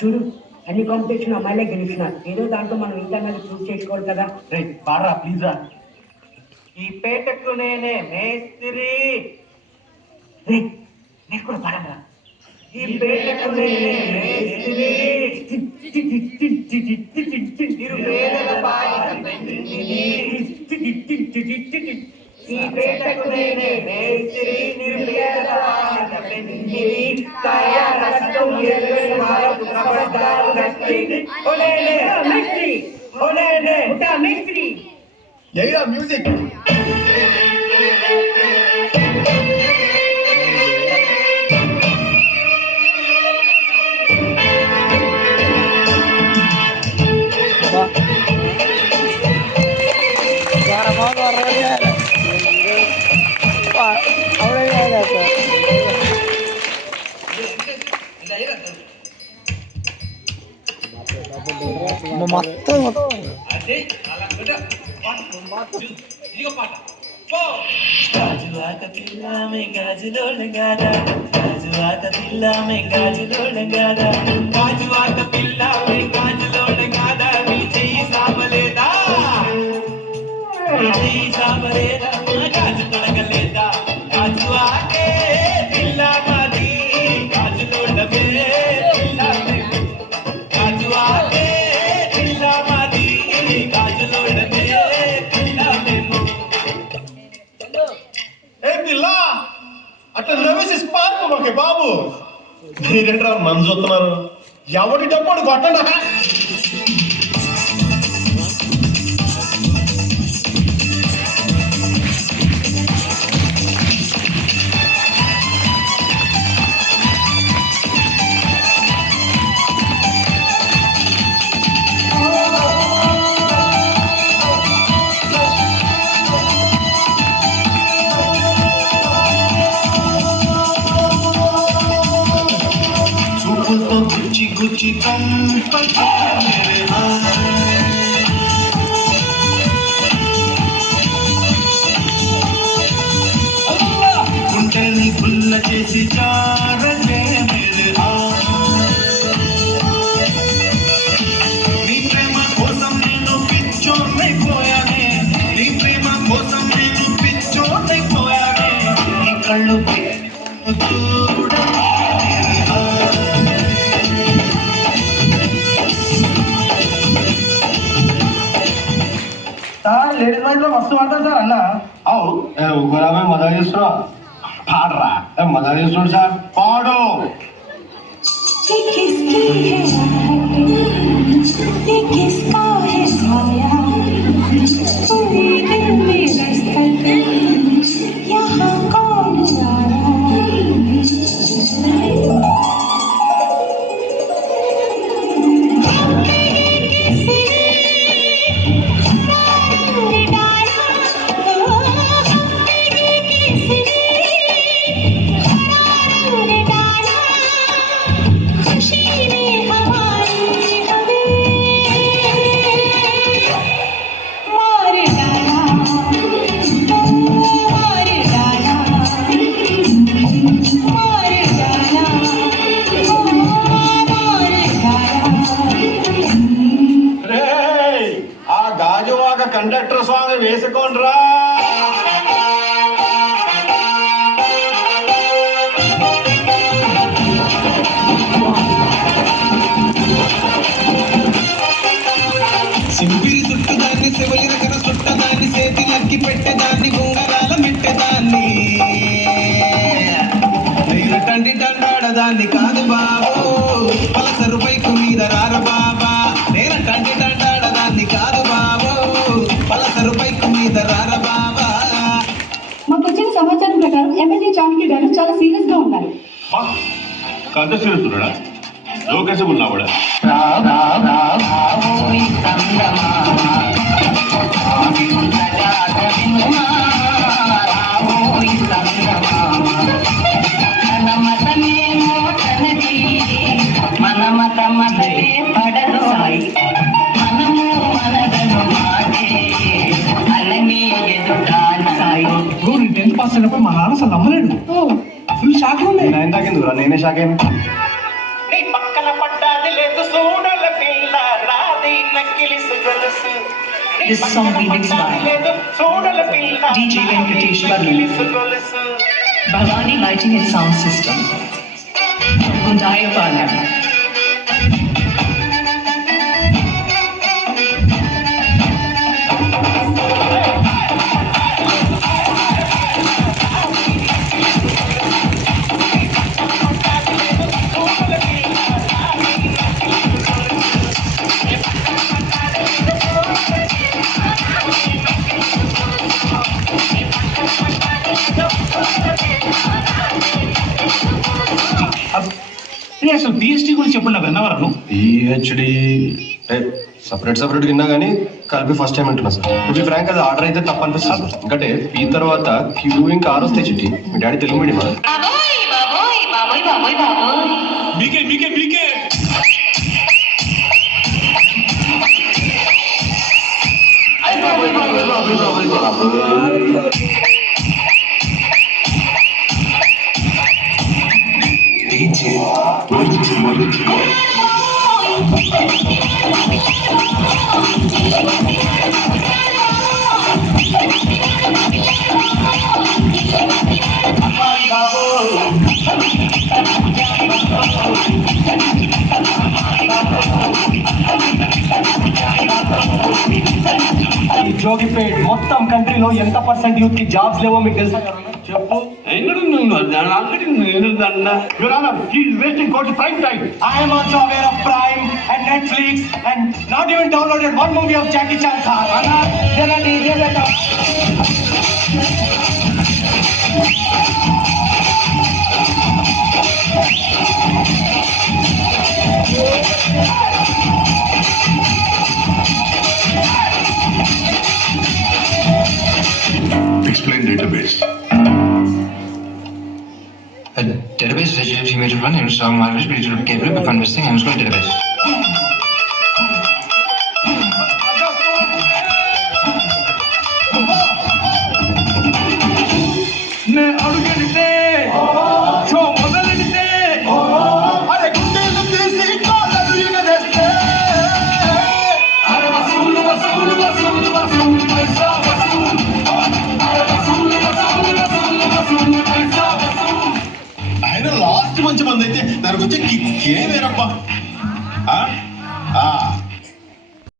చూడు అన్ని కాంపిటీషన్ అమ్మాయిలే గెలిచినారు. ఏదో దాంట్లో మనం ఇంకా చూస్ చేసుకోవాలి కదా. రైట్ పాడరా ప్లీజ్ రా. ఈ పేటకు నేనే మేస్త్రి. నేను కూడా పాడరా. ఈ పేటకు నేనే మేస్త్రి, నిరుపేదల బాధ్యత పెన్నిది. ఈ పేటకు నేనే మేస్త్రి, నిరుపేదల బాధ్యత పెన్నిది. కాయా కష్టం ఎదురైన వాళ్ళకు కబడ్డారు నచ్చింది. ఓలేలే మేస్త్రి, ఓలేలే మేస్త్రి. ఏరా మ్యూజిక్. మొత్తం గాజువాక పిల్లమే గాజులోడగాదా, గాజువాక పిల్లమే గాజులోడగాదా, గాజువాక పిల్లమే గాజులోడగాదా. చెయ్యి సాపలేదా, చెయ్యి సాపలేదా, గాజు తొడగలేదా. గాజువాకే పిల్ల మాది, గాజులోడమే పిల్ల మేము. గాజువాకే పిల్ల మాది, గాజులోడమే పిల్ల మేము. ఏ పిల్ల అట్లా నవ్వేసి స్పార్క్ మాకే బాబు. మీరేంట్రా నన్ను చూస్తున్నారు? ఎవడి డబ్బు కొట్టండా. గుచ్చి గుచ్చి గుంటెని గుల్ల చేసి జారలే మేరే. నీ ప్రేమ కోసం నేను పిచ్చోనైపోయానే, నీ ప్రేమ కోసం నేను పిచ్చోనైపోయానే. నీ కళ్ళు చూడ సార్ లేడీస్ మ్యాచ్ లో మస్తు పడతారు సార్ అన్న. అవు గులాబీ మదర్ చేస్తున్నా. పాడరా. మదర్ చేస్తున్నాడు సార్, పాడు. కండక్టర్ స్వామి వేసుకోండ్రా. సింపిరి చుట్టదాన్ని, శివలిన కర చుట్టదాన్ని, చేతి లక్కి పెట్టేదాన్ని, ఉంగరాల మెట్టేదాన్ని. తండ్రి దండాడదాన్ని కాదు బాబు, పలసరు బైకు మీద రార బాబా. నేను తండ్రి దండాడదాన్ని కాదు బాబు, పలసరు బైకు మీద రార బాబా. మాకు వచ్చిన సమాచారం ప్రకారం ఎమ్మెల్యే జానకి గారు చాలా సీరియస్ గా ఉన్నారు. కంత సీరియస్ ఉన్నాడా? లోకేష్ ఉన్నావాడా? మా నాన్న అసలు నమ్మలేడు. ఫుల్ షాక్ ఉంది. నేనే షాక్ అయింది. పక్కన పడ్డారు This song remixed by DJ Venkatesh Varlu, Bhavani Lighting and Sound System, Gundayapalam. అసలు పిహెచ్డి గురించి చెప్పండి విన్నవరకు. పిహెచ్డి సపరేట్ విన్నా కానీ కలిపి ఫస్ట్ టైం వింటున్నా సార్. టు బి ఫ్రాంక్ అది ఆర్డర్ అయితే తప్ప అనిపిస్తుంది సార్. ఎందుకంటే పీ తర్వాత క్యూ ఇంకా ఆర్ వస్తాయి చిట్టి. మీ డాడీ తెలుగు మీడియం మీకే మీకే మీకే జోగిపేట్ మొత్తం కంట్రీలో ఎంత పర్సెంట్ యూత్ కి జాబ్స్ లేవో మీకు తెలుసా? చెప్పు. Your Honor, he is wasting Court's prime time. I am also aware of Prime and Netflix and not even downloaded one movie of Jackie Chan, sir. Honor, Explain database. A database is a GFC major one, and so my wish is capable of investing in a database. ఆయన last మంచి మంది అయితే దానికి వచ్చే కిక్కే వేరప్ప.